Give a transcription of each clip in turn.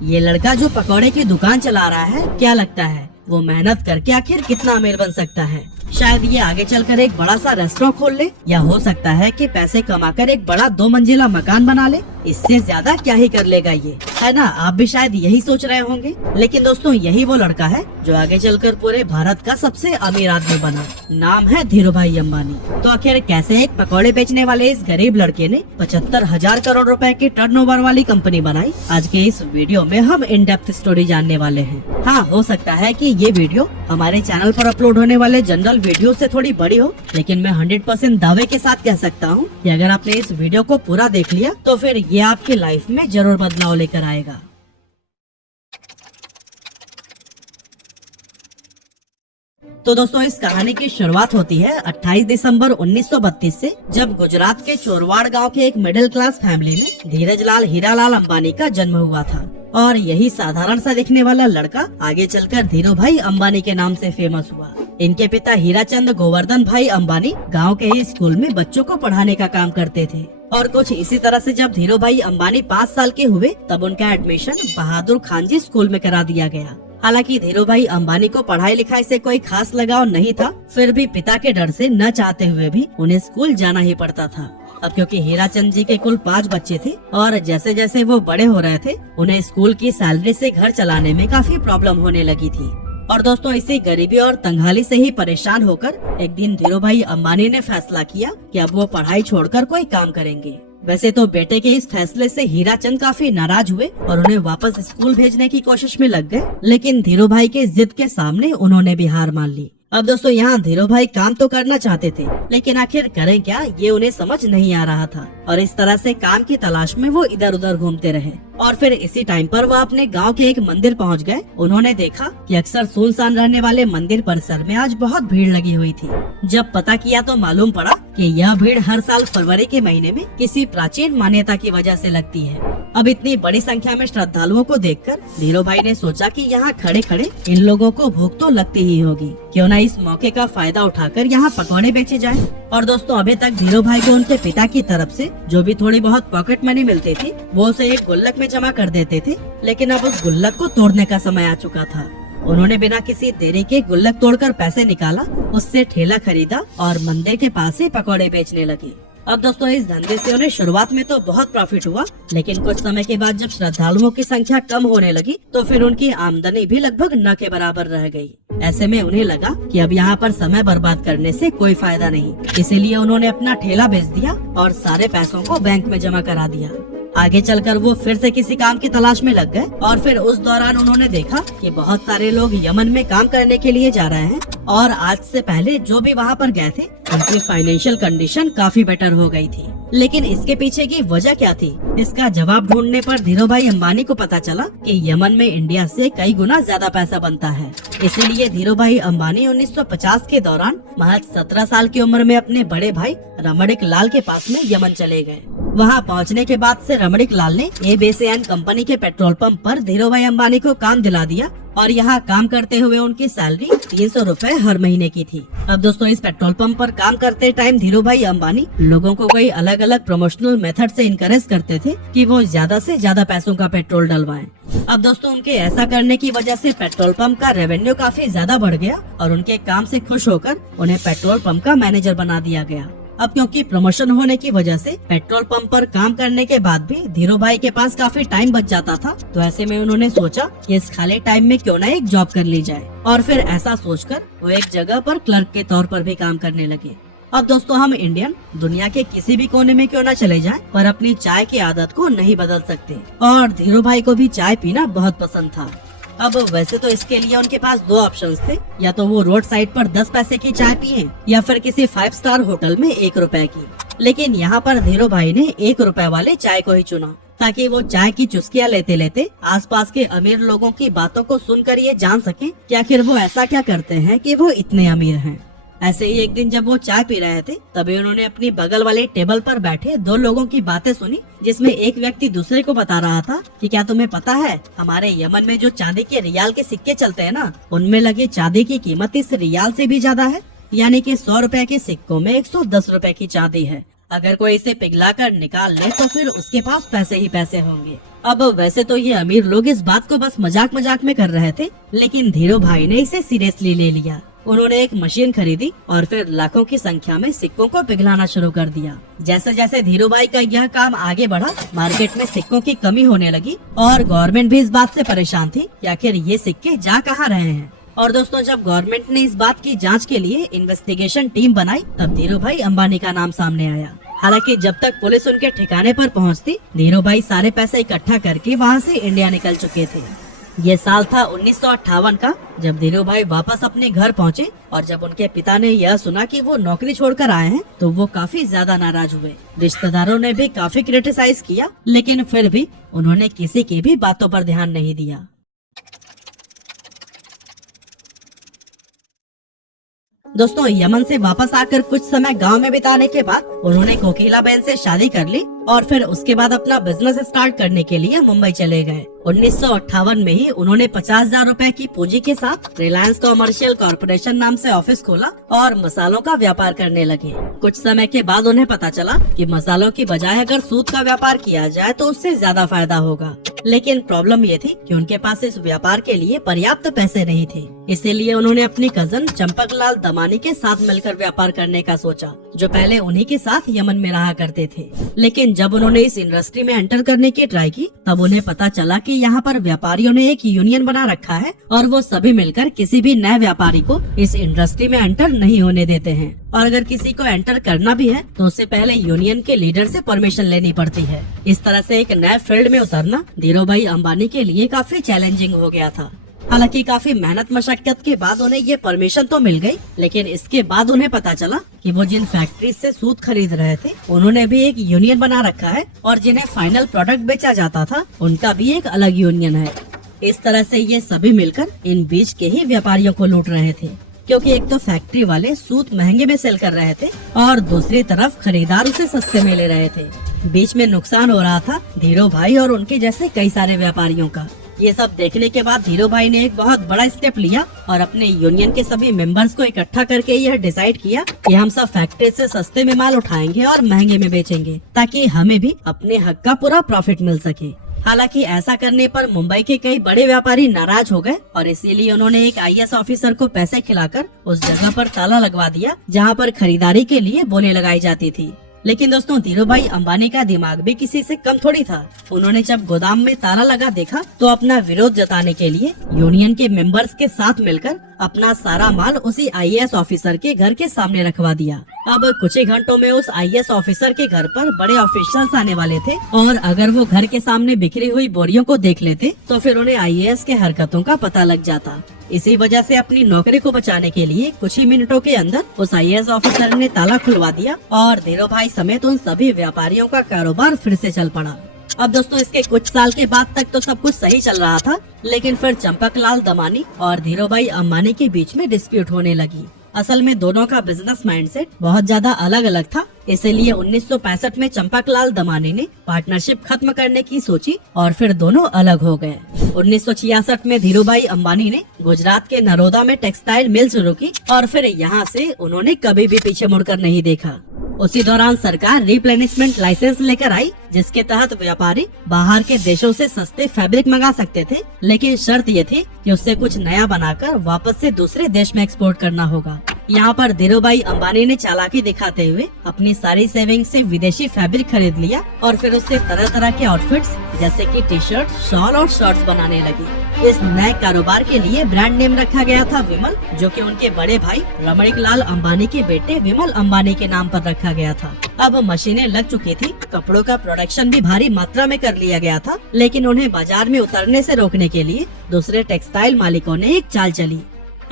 ये लड़का जो पकौड़े की दुकान चला रहा है, क्या लगता है वो मेहनत करके आखिर कितना अमीर बन सकता है? शायद ये आगे चलकर एक बड़ा सा रेस्टोरेंट खोल ले, या हो सकता है कि पैसे कमाकर एक बड़ा 2 मंजिला मकान बना ले। इससे ज्यादा क्या ही कर लेगा ये, है ना? आप भी शायद यही सोच रहे होंगे। लेकिन दोस्तों, यही वो लड़का है जो आगे चलकर पूरे भारत का सबसे अमीर आदमी बना। नाम है धीरूभाई अंबानी। तो आखिर कैसे एक पकौड़े बेचने वाले इस गरीब लड़के ने 75,000 करोड़ रुपए की टर्नओवर वाली कंपनी बनाई? आज के इस वीडियो में हम इन डेप्थ स्टोरी जानने वाले हैं। हाँ, हो सकता है कि ये वीडियो हमारे चैनल पर अपलोड होने वाले जनरल वीडियो से थोड़ी बड़ी हो, लेकिन मैं 100% दावे के साथ कह सकता हूँ कि अगर आपने इस वीडियो को पूरा देख लिया तो फिर ये आपकी लाइफ में जरूर बदलाव लेकर आएगा। तो दोस्तों, इस कहानी की शुरुआत होती है 28 दिसंबर 1932 से, जब गुजरात के चोरवाड़ गांव के एक मिडिल क्लास फैमिली में धीरजलाल हीरालाल अंबानी का जन्म हुआ था। और यही साधारण सा दिखने वाला लड़का आगे चलकर धीरूभाई अंबानी के नाम से फेमस हुआ। इनके पिता हीराचंद गोवर्धन भाई अंबानी गांव के ही स्कूल में बच्चों को पढ़ाने का काम करते थे। और कुछ इसी तरह से जब धीरूभाई अंबानी 5 साल के हुए, तब उनका एडमिशन बहादुर खानजी स्कूल में करा दिया गया। हालांकि धीरूभाई अंबानी को पढ़ाई लिखाई से कोई खास लगाव नहीं था, फिर भी पिता के डर से न चाहते हुए भी उन्हें स्कूल जाना ही पड़ता था। अब क्योंकि हीराचंद जी के कुल 5 बच्चे थे और जैसे जैसे वो बड़े हो रहे थे, उन्हें स्कूल की सैलरी से घर चलाने में काफी प्रॉब्लम होने लगी थी। और दोस्तों, इसी गरीबी और तंगहाली से ही परेशान होकर एक दिन धीरूभाई अंबानी ने फैसला किया कि अब वो पढ़ाई छोड़कर कोई काम करेंगे। वैसे तो बेटे के इस फैसले से हीराचंद काफी नाराज हुए और उन्हें वापस स्कूल भेजने की कोशिश में लग गए, लेकिन धीरूभाई के जिद के सामने उन्होंने भी हार मान ली। अब दोस्तों, यहाँ धीरूभाई काम तो करना चाहते थे, लेकिन आखिर करें क्या, ये उन्हें समझ नहीं आ रहा था। और इस तरह से काम की तलाश में वो इधर उधर घूमते रहे। और फिर इसी टाइम पर वो अपने गांव के एक मंदिर पहुंच गए। उन्होंने देखा कि अक्सर सुनसान रहने वाले मंदिर परिसर में आज बहुत भीड़ लगी हुई थी। जब पता किया तो मालूम पड़ा कि यह भीड़ हर साल फरवरी के महीने में किसी प्राचीन मान्यता की वजह से लगती है। अब इतनी बड़ी संख्या में श्रद्धालुओं को देखकर धीरूभाई ने सोचा कि यहाँ खड़े खड़े इन लोगों को भूख तो लगती ही होगी, क्यों न इस मौके का फायदा उठाकर यहाँ पकौड़े बेचे जाएं। और दोस्तों, अभी तक धीरूभाई को उनके पिता की तरफ से जो भी थोड़ी बहुत पॉकेट मनी मिलती थी, वो उसे एक गुल्लक में जमा कर देते थे। लेकिन अब उस गुल्लक को तोड़ने का समय आ चुका था। उन्होंने बिना किसी देरी के गुल्लक तोड़कर पैसे निकाला, उससे ठेला खरीदा और मंदिर के पास ही पकौड़े बेचने लगे। अब दोस्तों, इस धंधे से उन्हें शुरुआत में तो बहुत प्रॉफिट हुआ, लेकिन कुछ समय के बाद जब श्रद्धालुओं की संख्या कम होने लगी तो फिर उनकी आमदनी भी लगभग न के बराबर रह गई। ऐसे में उन्हें लगा कि अब यहाँ पर समय बर्बाद करने से कोई फायदा नहीं, इसीलिए उन्होंने अपना ठेला बेच दिया और सारे पैसों को बैंक में जमा करा दिया। आगे चलकर वो फिर से किसी काम की तलाश में लग गए और फिर उस दौरान उन्होंने देखा कि बहुत सारे लोग यमन में काम करने के लिए जा रहे हैं और आज से पहले जो भी वहाँ पर गए थे, उनकी फाइनेंशियल कंडीशन काफी बेटर हो गई थी। लेकिन इसके पीछे की वजह क्या थी, इसका जवाब ढूंढने पर धीरूभाई अंबानी को पता चला कि यमन में इंडिया से कई गुना ज्यादा पैसा बनता है। इसीलिए धीरूभाई अंबानी 1950 के दौरान महज 17 साल की उम्र में अपने बड़े भाई रमणिक लाल के पास में यमन चले गए। वहां पहुंचने के बाद से रमणिक लाल ने एबीएसएन कंपनी के पेट्रोल पंप पर धीरूभाई अंबानी को काम दिला दिया और यहाँ काम करते हुए उनकी सैलरी 300 रुपए हर महीने की थी। अब दोस्तों, इस पेट्रोल पंप पर काम करते टाइम धीरूभाई अंबानी लोगों को कई अलग अलग प्रमोशनल मेथड से इनकरेज करते थे कि वो ज्यादा से ज्यादा पैसों का पेट्रोल डलवाएं। अब दोस्तों, उनके ऐसा करने की वजह से पेट्रोल पंप का रेवेन्यू काफी ज्यादा बढ़ गया और उनके काम से खुश होकर उन्हें पेट्रोल पंप का मैनेजर बना दिया गया। अब क्योंकि प्रमोशन होने की वजह से पेट्रोल पंप पर काम करने के बाद भी धीरूभाई के पास काफी टाइम बच जाता था, तो ऐसे में उन्होंने सोचा कि इस खाली टाइम में क्यों ना एक जॉब कर ली जाए। और फिर ऐसा सोचकर वो एक जगह पर क्लर्क के तौर पर भी काम करने लगे। अब दोस्तों, हम इंडियन दुनिया के किसी भी कोने में क्यों ना चले जाएं, पर अपनी चाय की आदत को नहीं बदल सकते। और धीरूभाई को भी चाय पीना बहुत पसंद था। अब वैसे तो इसके लिए उनके पास 2 ऑप्शंस थे, या तो वो रोड साइड पर 10 पैसे की चाय पिए या फिर किसी 5 स्टार होटल में 1 रुपए की। लेकिन यहाँ पर धीरूभाई ने 1 रुपए वाले चाय को ही चुना, ताकि वो चाय की चुस्कियाँ लेते लेते आसपास के अमीर लोगों की बातों को सुनकर ये जान सके कि आखिर वो ऐसा क्या करते हैं कि वो इतने अमीर हैं। ऐसे ही एक दिन जब वो चाय पी रहे थे, तभी उन्होंने अपनी बगल वाले टेबल पर बैठे 2 लोगों की बातें सुनी, जिसमें एक व्यक्ति दूसरे को बता रहा था कि क्या तुम्हें पता है, हमारे यमन में जो चांदी के रियाल के सिक्के चलते हैं ना, उनमें लगी चांदी की कीमत इस रियाल से भी ज्यादा है। यानी कि 100 रुपए के सिक्कों में 110 रुपए की चांदी है। अगर कोई इसे पिघला कर निकाल ले तो फिर उसके पास पैसे ही पैसे होंगे। अब वैसे तो ये अमीर लोग इस बात को बस मजाक मजाक में कर रहे थे, लेकिन धीरू भाई ने इसे सीरियसली ले लिया। उन्होंने एक मशीन खरीदी और फिर लाखों की संख्या में सिक्कों को पिघलाना शुरू कर दिया। जैसे जैसे धीरू भाई का यह काम आगे बढ़ा, मार्केट में सिक्कों की कमी होने लगी और गवर्नमेंट भी इस बात से परेशान थी कि आखिर ये सिक्के जा कहाँ रहे हैं। और दोस्तों, जब गवर्नमेंट ने इस बात की जांच के लिए इन्वेस्टिगेशन टीम बनाई, तब धीरू भाई अंबानी का नाम सामने आया। हालांकि जब तक पुलिस उनके ठिकाने पर पहुंचती, धीरू भाई सारे पैसे इकट्ठा करके वहां से इंडिया निकल चुके थे। ये साल था 1958 का, जब धीरू भाई वापस अपने घर पहुंचे और जब उनके पिता ने यह सुना कि वो नौकरी छोड़कर आए हैं, तो वो काफी ज्यादा नाराज हुए। रिश्तेदारों ने भी काफी क्रिटिसाइज किया, लेकिन फिर भी उन्होंने किसी की भी बातों पर ध्यान नहीं दिया। दोस्तों, यमन से वापस आकर कुछ समय गांव में बिताने के बाद उन्होंने कोकिला बहन से शादी कर ली और फिर उसके बाद अपना बिजनेस स्टार्ट करने के लिए मुंबई चले गए। 1958 में ही उन्होंने 50,000 रुपए की पूंजी के साथ रिलायंस कॉमर्शियल कॉर्पोरेशन नाम से ऑफिस खोला और मसालों का व्यापार करने लगे। कुछ समय के बाद उन्हें पता चला कि मसालों की बजाय अगर सूत का व्यापार किया जाए तो उससे ज्यादा फायदा होगा, लेकिन प्रॉब्लम ये थी कि उनके पास इस व्यापार के लिए पर्याप्त पैसे नहीं थे। इसीलिए उन्होंने अपनी कजन चंपकलाल दमानी के साथ मिलकर व्यापार करने का सोचा, जो पहले उन्हीं के साथ यमन में रहा करते थे। लेकिन जब उन्होंने इस इंडस्ट्री में एंटर करने की ट्राई की, तब उन्हें पता चला कि यहाँ पर व्यापारियों ने एक यूनियन बना रखा है और वो सभी मिलकर किसी भी नए व्यापारी को इस इंडस्ट्री में एंटर नहीं होने देते हैं। और अगर किसी को एंटर करना भी है तो उससे पहले यूनियन के लीडर से परमिशन लेनी पड़ती है। इस तरह से एक नए फील्ड में उतरना धीरू भाई अंबानी के लिए काफी चैलेंजिंग हो गया था। हालांकि काफी मेहनत मशक्कत के बाद उन्हें ये परमिशन तो मिल गई, लेकिन इसके बाद उन्हें पता चला कि वो जिन फैक्ट्री से सूत खरीद रहे थे, उन्होंने भी एक यूनियन बना रखा है और जिन्हें फाइनल प्रोडक्ट बेचा जाता था, उनका भी एक अलग यूनियन है। इस तरह से ये सभी मिलकर इन बीच के ही व्यापारियों को लूट रहे थे, क्योंकि एक तो फैक्ट्री वाले सूत महंगे में सेल कर रहे थे और दूसरी तरफ खरीदार उसे सस्ते में ले रहे थे। बीच में नुकसान हो रहा था धीरू भाई और उनके जैसे कई सारे व्यापारियों का। ये सब देखने के बाद धीरू भाई ने एक बहुत बड़ा स्टेप लिया और अपने यूनियन के सभी मेंबर्स को इकट्ठा करके यह डिसाइड किया कि हम सब फैक्ट्री से सस्ते में माल उठाएंगे और महंगे में बेचेंगे, ताकि हमें भी अपने हक का पूरा प्रॉफिट मिल सके। हालांकि ऐसा करने पर मुंबई के कई बड़े व्यापारी नाराज हो गए और इसीलिए उन्होंने एक IAS ऑफिसर को पैसे खिलाकर उस जगह पर ताला लगवा दिया जहां पर खरीदारी के लिए बोली लगाई जाती थी। लेकिन दोस्तों, धीरू भाई अंबानी का दिमाग भी किसी से कम थोड़ी था। उन्होंने जब गोदाम में ताला लगा देखा तो अपना विरोध जताने के लिए यूनियन के मेंबर्स के साथ मिलकर अपना सारा माल उसी IAS ऑफिसर के घर के सामने रखवा दिया। अब कुछ ही घंटों में उस IAS ऑफिसर के घर पर बड़े ऑफिशियल्स आने वाले थे और अगर वो घर के सामने बिखरी हुई बोरियों को देख लेते तो फिर उन्हें IAS के हरकतों का पता लग जाता। इसी वजह से अपनी नौकरी को बचाने के लिए कुछ ही मिनटों के अंदर उस IAS ऑफिसर ने ताला खुलवा दिया और धीरू भाई समेत उन सभी व्यापारियों का कारोबार फिर से चल पड़ा। अब दोस्तों, इसके कुछ साल के बाद तक तो सब कुछ सही चल रहा था, लेकिन फिर चंपकलाल दमानी और धीरू भाई अंबानी के बीच में डिस्प्यूट होने लगी। असल में दोनों का बिजनेस माइंडसेट बहुत ज्यादा अलग अलग था, इसीलिए 1965 में चंपकलाल दमानी ने पार्टनरशिप खत्म करने की सोची और फिर दोनों अलग हो गए। 1966 में धीरू भाई अंबानी ने गुजरात के नरोदा में टेक्सटाइल मिल शुरू की और फिर यहाँ से उन्होंने कभी भी पीछे मुड़कर नहीं देखा। उसी दौरान सरकार रिप्लेनिशमेंट लाइसेंस लेकर आई, जिसके तहत व्यापारी बाहर के देशों से सस्ते फैब्रिक मंगा सकते थे, लेकिन शर्त ये थी कि उससे कुछ नया बनाकर वापस से दूसरे देश में एक्सपोर्ट करना होगा। यहाँ पर धीरू भाई अंबानी ने चालाकी दिखाते हुए अपनी सारी सेविंग से विदेशी फैब्रिक खरीद लिया और फिर उससे तरह तरह के आउटफिट्स जैसे कि टी-शर्ट, शॉल और शॉर्ट्स बनाने लगी। इस नए कारोबार के लिए ब्रांड नेम रखा गया था विमल, जो कि उनके बड़े भाई रमणिक लाल अंबानी के बेटे विमल अंबानी के नाम पर रखा गया था। अब मशीनें लग चुकी थी, कपड़ों का प्रोडक्शन भी भारी मात्रा में कर लिया गया था, लेकिन उन्हें बाजार में उतरने से रोकने के लिए दूसरे टेक्सटाइल मालिकों ने एक चाल चली।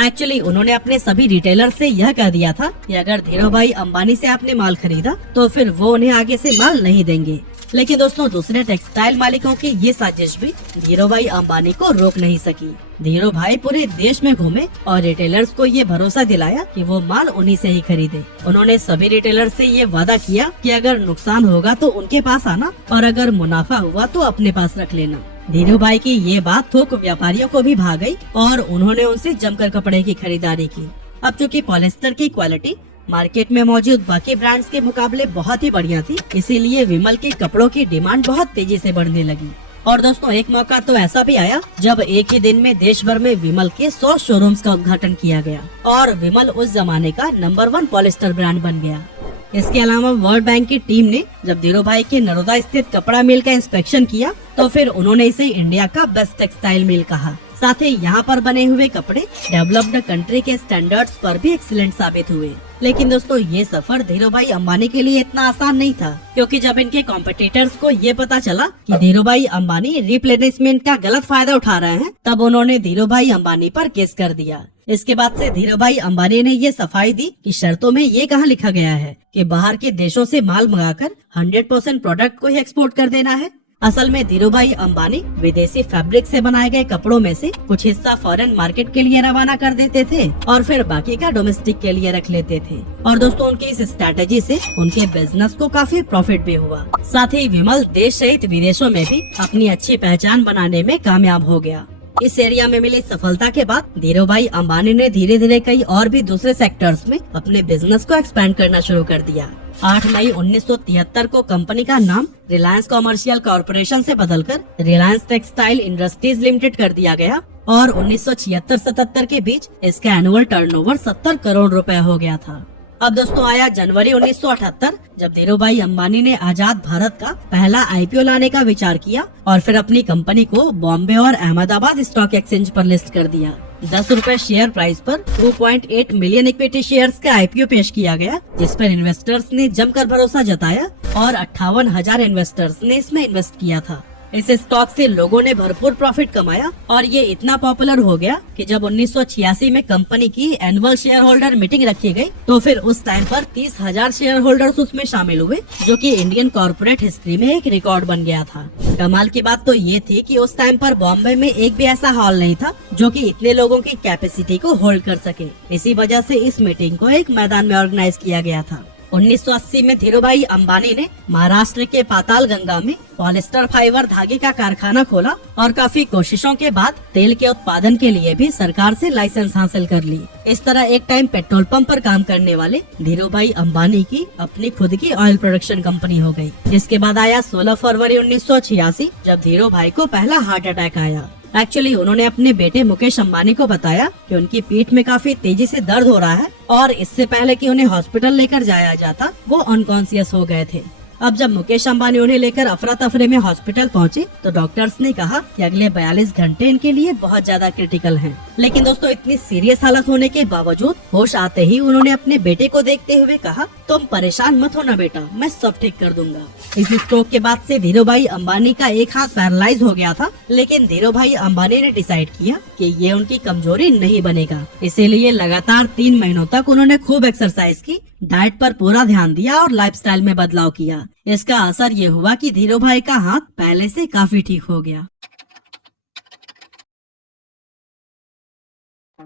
एक्चुअली उन्होंने अपने सभी रिटेलर से यह कह दिया था कि अगर धीरू भाई अंबानी से आपने माल खरीदा तो फिर वो उन्हें आगे से माल नहीं देंगे। लेकिन दोस्तों, दूसरे टेक्सटाइल मालिकों की ये साजिश भी धीरू भाई अंबानी को रोक नहीं सकी। धीरू भाई पूरे देश में घूमे और रिटेलर्स को ये भरोसा दिलाया कि वो माल उन्हीं से ही खरीदे। उन्होंने सभी रिटेलर से ये वादा किया कि अगर नुकसान होगा तो उनके पास आना और अगर मुनाफा हुआ तो अपने पास रख लेना। धीरू भाई की ये बात थोक व्यापारियों को भी भा गई और उन्होंने उनसे जमकर कपड़े की खरीदारी की। अब चूंकि पॉलिस्टर की क्वालिटी मार्केट में मौजूद बाकी ब्रांड्स के मुकाबले बहुत ही बढ़िया थी, इसीलिए विमल के कपड़ों की डिमांड बहुत तेजी से बढ़ने लगी। और दोस्तों एक मौका तो ऐसा भी आया जब एक ही दिन में देश भर में विमल के 100 शोरूम्स का उद्घाटन किया गया और विमल उस जमाने का नंबर 1 पॉलिस्टर ब्रांड बन गया। इसके अलावा वर्ल्ड बैंक की टीम ने जब धीरू भाई के नरोदा स्थित कपड़ा मिल का इंस्पेक्शन किया तो फिर उन्होंने इसे इंडिया का बेस्ट टेक्सटाइल मिल कहा। साथ ही यहाँ पर बने हुए कपड़े डेवलप्ड कंट्री के स्टैंडर्ड्स पर भी एक्सीलेंट साबित हुए। लेकिन दोस्तों ये सफर धीरू भाई अंबानी के लिए इतना आसान नहीं था, क्योंकि जब इनके कॉम्पिटिटर्स को ये पता चला कि धीरू भाई अंबानी रिप्लेनिशमेंट का गलत फायदा उठा रहे हैं, तब उन्होंने धीरू भाई अंबानी पर केस कर दिया। इसके बाद से धीरू भाई अंबानी ने ये सफाई दी कि शर्तों में ये कहाँ लिखा गया है कि बाहर के देशों से माल मंगाकर 100% प्रोडक्ट को ही एक्सपोर्ट कर देना है। असल में धीरू भाई अंबानी विदेशी फैब्रिक से बनाए गए कपड़ों में से कुछ हिस्सा फॉरेन मार्केट के लिए रवाना कर देते थे और फिर बाकी का डोमेस्टिक के लिए रख लेते थे। और दोस्तों उनकी इस स्ट्रैटेजी से उनके बिजनेस को काफी प्रॉफिट भी हुआ। साथ ही विमल देश सहित विदेशों में भी अपनी अच्छी पहचान बनाने में कामयाब हो गया। इस एरिया में मिली सफलता के बाद धीरू भाई अंबानी ने धीरे धीरे कई और भी दूसरे सेक्टर्स में अपने बिजनेस को एक्सपेंड करना शुरू कर दिया। 8 मई 1973 को कंपनी का नाम रिलायंस कॉमर्शियल कॉरपोरेशन से बदलकर रिलायंस टेक्सटाइल इंडस्ट्रीज लिमिटेड कर दिया गया और 1976-77 के बीच इसका एनुअल टर्नओवर 70 करोड़ रुपए हो गया था। अब दोस्तों आया जनवरी 1978, जब धीरू भाई अंबानी ने आजाद भारत का पहला आईपीओ लाने का विचार किया और फिर अपनी कंपनी को बॉम्बे और अहमदाबाद स्टॉक एक्सचेंज पर लिस्ट कर दिया। 10 रुपए शेयर प्राइस पर 2.8 मिलियन इक्विटी शेयर्स का आईपीओ पेश किया गया, जिस पर इन्वेस्टर्स ने जमकर भरोसा जताया और 58,000 इन्वेस्टर्स ने इसमें इन्वेस्ट किया था। इस स्टॉक से लोगों ने भरपूर प्रॉफिट कमाया और ये इतना पॉपुलर हो गया कि जब 1986 में कंपनी की एनुअल शेयर होल्डर मीटिंग रखी गई तो फिर उस टाइम पर 30,000 शेयर होल्डर्स उसमें शामिल हुए, जो कि इंडियन कॉर्पोरेट हिस्ट्री में एक रिकॉर्ड बन गया था। कमाल की बात तो ये थी कि उस टाइम पर बॉम्बे में एक भी ऐसा हॉल नहीं था जो कि इतने लोगों की कैपेसिटी को होल्ड कर सके। इसी वजह से इस मीटिंग को एक मैदान में ऑर्गेनाइज किया गया था। 1980 में धीरू भाई अंबानी ने महाराष्ट्र के पाताल गंगा में पॉलिस्टर फाइबर धागे का कारखाना खोला और काफी कोशिशों के बाद तेल के उत्पादन के लिए भी सरकार से लाइसेंस हासिल कर ली। इस तरह एक टाइम पेट्रोल पंप पर काम करने वाले धीरू भाई अंबानी की अपनी खुद की ऑयल प्रोडक्शन कंपनी हो गई। जिसके बाद आया 16 फरवरी 1986, जब धीरू भाई को पहला हार्ट अटैक आया। एक्चुअली उन्होंने अपने बेटे मुकेश अंबानी को बताया कि उनकी पीठ में काफी तेजी से दर्द हो रहा है और इससे पहले कि उन्हें हॉस्पिटल लेकर जाया जाता वो अनकॉन्शियस हो गए थे। अब जब मुकेश अंबानी उन्हें लेकर अफरा तफरे में हॉस्पिटल पहुंचे तो डॉक्टर्स ने कहा कि अगले 42 घंटे इनके लिए बहुत ज्यादा क्रिटिकल हैं। लेकिन दोस्तों इतनी सीरियस हालत होने के बावजूद होश आते ही उन्होंने अपने बेटे को देखते हुए कहा, तुम परेशान मत होना बेटा, मैं सब ठीक कर दूंगा। इस स्ट्रोक के बाद से धीरू भाई अंबानी का एक हाथ पैरालाइज हो गया था, लेकिन धीरू भाई अंबानी ने डिसाइड किया कि ये उनकी कमजोरी नहीं बनेगा। इसीलिए लगातार 3 महीनों तक उन्होंने खूब एक्सरसाइज की, डाइट पर पूरा ध्यान दिया और लाइफस्टाइल में बदलाव किया। इसका असर ये हुआ कि धीरू भाई का हाथ पहले से काफी ठीक हो गया।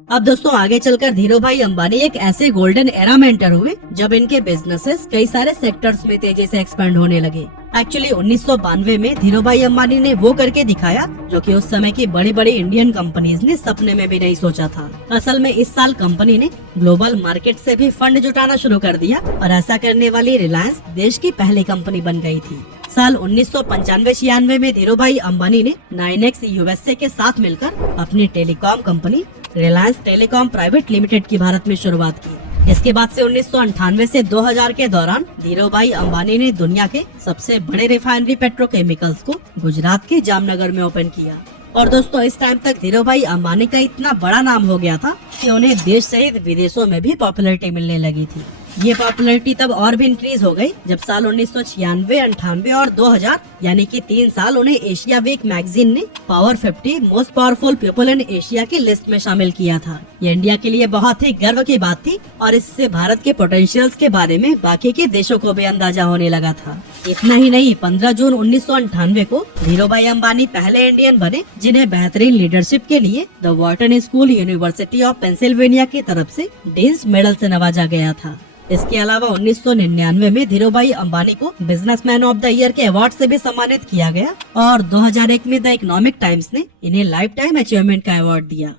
अब दोस्तों आगे चलकर धीरू भाई अंबानी एक ऐसे गोल्डन एरा में एंटर हुए जब इनके बिजनेसेस कई सारे सेक्टर्स में तेजी से एक्सपेंड होने लगे। एक्चुअली 1992 में धीरू भाई अंबानी ने वो करके दिखाया जो कि उस समय की बड़ी बड़ी इंडियन कंपनीज ने सपने में भी नहीं सोचा था। असल में इस साल कंपनी ने ग्लोबल मार्केट से भी फंड जुटाना शुरू कर दिया और ऐसा करने वाली रिलायंस देश की पहली कंपनी बन गई थी। साल 1995-96 में धीरू भाई अंबानी ने 9X USA के साथ मिलकर अपनी telecom company Reliance telecom private limited की भारत में शुरुआत की। इसके बाद से 1998 से 2000 के दौरान धीरू भाई अंबानी ने दुनिया के सबसे बड़े रिफाइनरी पेट्रोकेमिकल्स को गुजरात के जामनगर में ओपन किया। और दोस्तों इस टाइम तक धीरू भाई अंबानी का इतना बड़ा नाम हो गया था कि उन्हें देश सहित विदेशों में भी पॉपुलैरिटी मिलने लगी थी। ये पॉपुलैरिटी तब और भी इंक्रीज हो गई जब साल 1996, 98 और 2000 यानी कि 3 साल उन्हें एशिया वीक मैगजीन ने power 50 most powerful people in Asia की लिस्ट में शामिल किया था। ये इंडिया के लिए बहुत ही गर्व की बात थी और इससे भारत के पोटेंशियल्स के बारे में बाकी के देशों को भी अंदाजा होने लगा था। इतना ही नहीं, 15 जून 1998 को धीरू भाई अंबानी पहले इंडियन बने जिन्हें बेहतरीन लीडरशिप के लिए the Wharton school university of Pennsylvania की तरफ से डीन्स मेडल से नवाजा गया था। इसके अलावा 1999 में धीरू भाई अंबानी को बिजनेसमैन ऑफ द ईयर के अवार्ड से भी सम्मानित किया गया और 2001 में द इकोनॉमिक टाइम्स ने इन्हें लाइफ टाइम अचीवमेंट का अवार्ड दिया।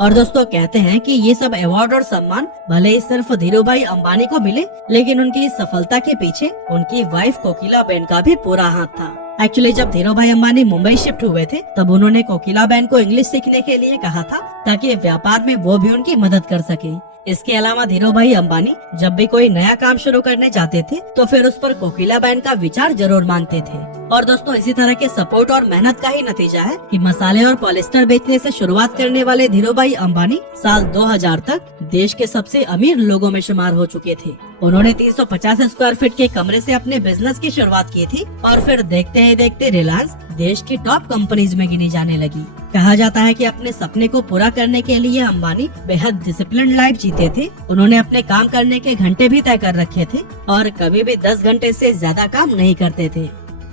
और दोस्तों कहते हैं कि ये सब अवार्ड और सम्मान भले ही सिर्फ धीरूभाई अंबानी को मिले, लेकिन उनकी इस सफलता के पीछे उनकी वाइफ कोकिलाबेन का भी पूरा हाथ था। एक्चुअली जब धीरूभाई अंबानी मुंबई शिफ्ट हुए थे तब उन्होंने कोकिलाबेन को इंग्लिश सीखने के लिए कहा था ताकि व्यापार में वो भी उनकी मदद कर सके। इसके अलावा धीरूभाई अंबानी जब भी कोई नया काम शुरू करने जाते थे तो फिर उस पर कोकिलाबेन का विचार जरूर मांगते थे। और दोस्तों इसी तरह के सपोर्ट और मेहनत का ही नतीजा है कि मसाले और पॉलिस्टर बेचने से शुरुआत करने वाले धीरूभाई अंबानी साल 2000 तक देश के सबसे अमीर लोगों में शुमार हो चुके थे। उन्होंने 350 स्क्वायर फीट के कमरे से अपने बिजनेस की शुरुआत की थी और फिर देखते ही देखते रिलायंस देश की टॉप कंपनीज में गिनी जाने लगी। कहा जाता है कि अपने सपने को पूरा करने के लिए अंबानी बेहद डिसिप्लिन लाइफ जीते थे। उन्होंने अपने काम करने के घंटे भी तय कर रखे थे और कभी भी 10 घंटे से ज्यादा काम नहीं करते थे।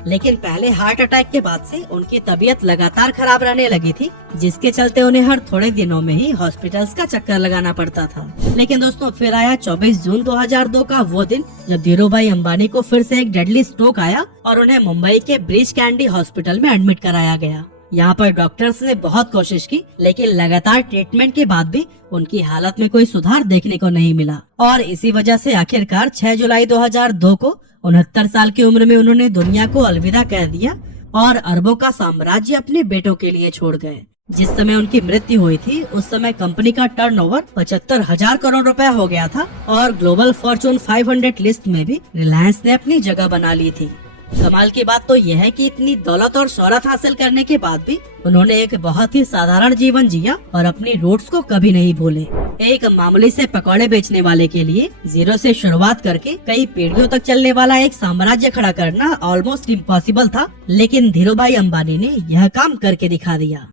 लेकिन पहले हार्ट अटैक के बाद से उनकी तबीयत लगातार खराब रहने लगी थी, जिसके चलते उन्हें हर थोड़े दिनों में ही हॉस्पिटल्स का चक्कर लगाना पड़ता था। लेकिन दोस्तों फिर आया 24 जून 2002 का वो दिन जब धीरूभाई अंबानी को फिर से एक डेडली स्ट्रोक आया और उन्हें मुंबई के ब्रीच कैंडी हॉस्पिटल में एडमिट कराया गया। यहाँ पर डॉक्टर्स ने बहुत कोशिश की, लेकिन लगातार ट्रीटमेंट के बाद भी उनकी हालत में कोई सुधार देखने को नहीं मिला और इसी वजह से आखिरकार 6 जुलाई 2002 को 69 साल की उम्र में उन्होंने दुनिया को अलविदा कह दिया और अरबों का साम्राज्य अपने बेटों के लिए छोड़ गए। जिस समय उनकी मृत्यु हुई थी उस समय कंपनी का टर्नओवर 75,000 करोड़ रुपया हो गया था और ग्लोबल फॉर्चून 500 लिस्ट में भी रिलायंस ने अपनी जगह बना ली थी। कमाल की बात तो यह है कि इतनी दौलत और शोहरत हासिल करने के बाद भी उन्होंने एक बहुत ही साधारण जीवन जिया और अपनी रूट्स को कभी नहीं भूले। एक मामूली से पकौड़े बेचने वाले के लिए जीरो से शुरुआत करके कई पीढ़ियों तक चलने वाला एक साम्राज्य खड़ा करना ऑलमोस्ट इम्पॉसिबल था, लेकिन धीरूभाई अंबानी ने यह काम करके दिखा दिया।